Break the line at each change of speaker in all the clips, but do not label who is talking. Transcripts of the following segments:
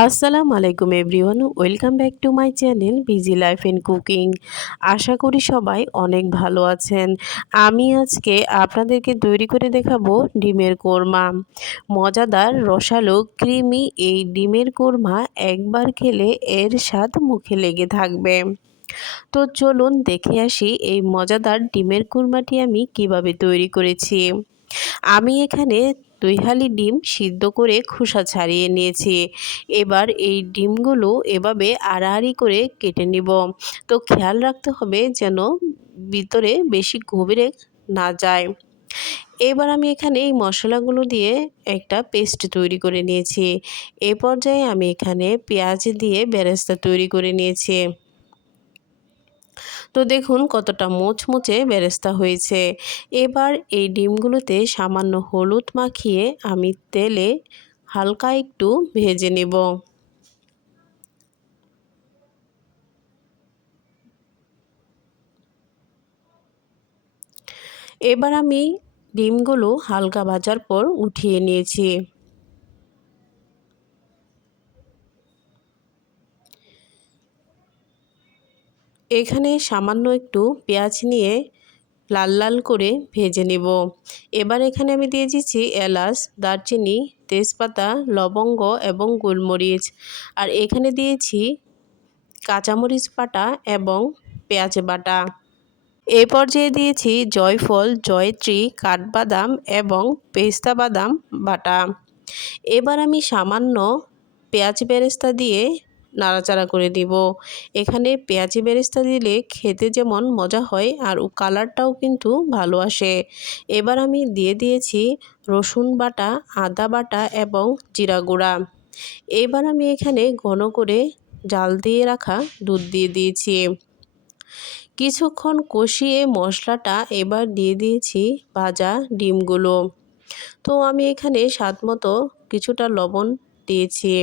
আসসালামু আলাইকুম everyone, welcome back to my channel busy life and cooking. আশা করি সবাই অনেক ভালো আছেন। আমি আজকে আপনাদেরকে তৈরি করে দেখাবো ডিমের কোরমা। মজাদার, রসালো, ক্রিমি এই ডিমের কোরমা একবার খেলে এর স্বাদ মুখে লেগে থাকবে। তো চলুন দেখে আসি এই মজাদার ডিমের কোরমাটি আমি কীভাবে তৈরি করেছি। আমি এখানে দুই হালি ডিম সিদ্ধ করে খোসা ছাড়িয়ে নিয়েছি। এবার এই ডিমগুলো এভাবে আড়াআড়ি করে কেটে নিব। তো খেয়াল রাখতে হবে যেন ভিতরে বেশি গভীরে না যায়। এবার আমি এখানে এই মশলাগুলো দিয়ে একটা পেস্ট তৈরি করে নিয়েছি। এ পর্যায়ে আমি এখানে পেঁয়াজ দিয়ে বেরেস্তা তৈরি করে নিয়েছি। তো দেখুন কতটা মোচমোচে বেরেস্তা হয়েছে। এবার এই ডিমগুলোতে সামান্য হলুদ মাখিয়ে আমি তেলে হালকা একটু ভেজে নেব। এবার আমি ডিমগুলো হালকা ভাজার পর উঠিয়ে নিয়েছি। এখানে সামান্য একটু পেঁয়াজ নিয়ে লাল লাল করে ভেজে নেব। এবার এখানে আমি দিয়ে দিচ্ছি এলাচ, দারচিনি, তেজপাতা, লবঙ্গ এবং গোলমরিচ। আর এখানে দিয়েছি কাঁচামরিচ বাটা এবং পেঁয়াজ বাটা। এ পর্যায়ে দিয়েছি জয়ফল, জয়ত্রী, কাঠবাদাম এবং পেস্তা বাদাম বাটা। এবার আমি সামান্য পেঁয়াজ বেরেস্তা দিয়ে নাড়াচাড়া করে দিব। এখানে পেঁয়াজি বেরেস্তা দিলে খেতে যেমন মজা হয় আর কালারটাও কিন্তু ভালো আসে। এবার আমি দিয়ে দিয়েছি রসুন বাটা, আদা বাটা এবং জিরা গুঁড়া। এবার আমি এখানে ঘন করে জাল দিয়ে রাখা দুধ দিয়ে দিয়েছি। কিছুক্ষণ কষিয়ে মশলাটা এবার দিয়ে দিয়েছি ভাজা ডিমগুলো। তো আমি এখানে স্বাদ মতো কিছুটা লবণ দিয়েছি।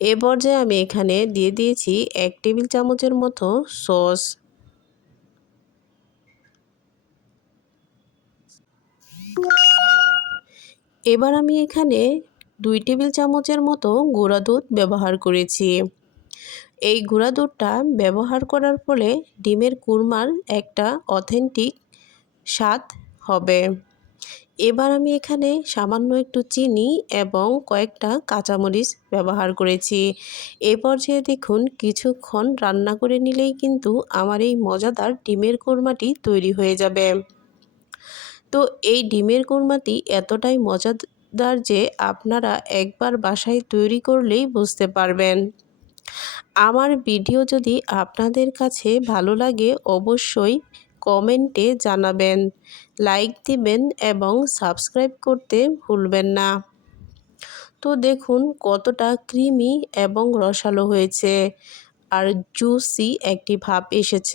এ পর্যায়ে আমি এখানে দিয়ে দিয়েছি এক টেবিল চামচের মতো সস। এবার আমি এখানে দুই টেবিল চামচের মতো গুঁড়া দুধ ব্যবহার করেছি। এই গুঁড়া দুধটা ব্যবহার করার ফলে ডিমের কুরমার একটা অথেন্টিক স্বাদ হবে। এবার আমি এখানে সামান্য একটু চিনি এবং কয়েকটা কাঁচামরিচ ব্যবহার করেছি। এ পর্যায়ে দেখুন, কিছুক্ষণ রান্না করে নিলেই কিন্তু আমার এই মজাদার ডিমের কোরমাটি তৈরি হয়ে যাবে। তো এই ডিমের কোরমাটি এতটাই মজাদার যে আপনারা একবার বাসায় তৈরি করলেই বুঝতে পারবেন। আমার ভিডিও যদি আপনাদের কাছে ভালো লাগে, অবশ্যই কমেন্টে জানাবেন। লাইক দিবেন এবং সাবস্ক্রাইব করতে ভুলবেন না। তো দেখুন কতটা ক্রিমি এবং রসালো হয়েছে। আর জুসি একটি ভাব এসেছে।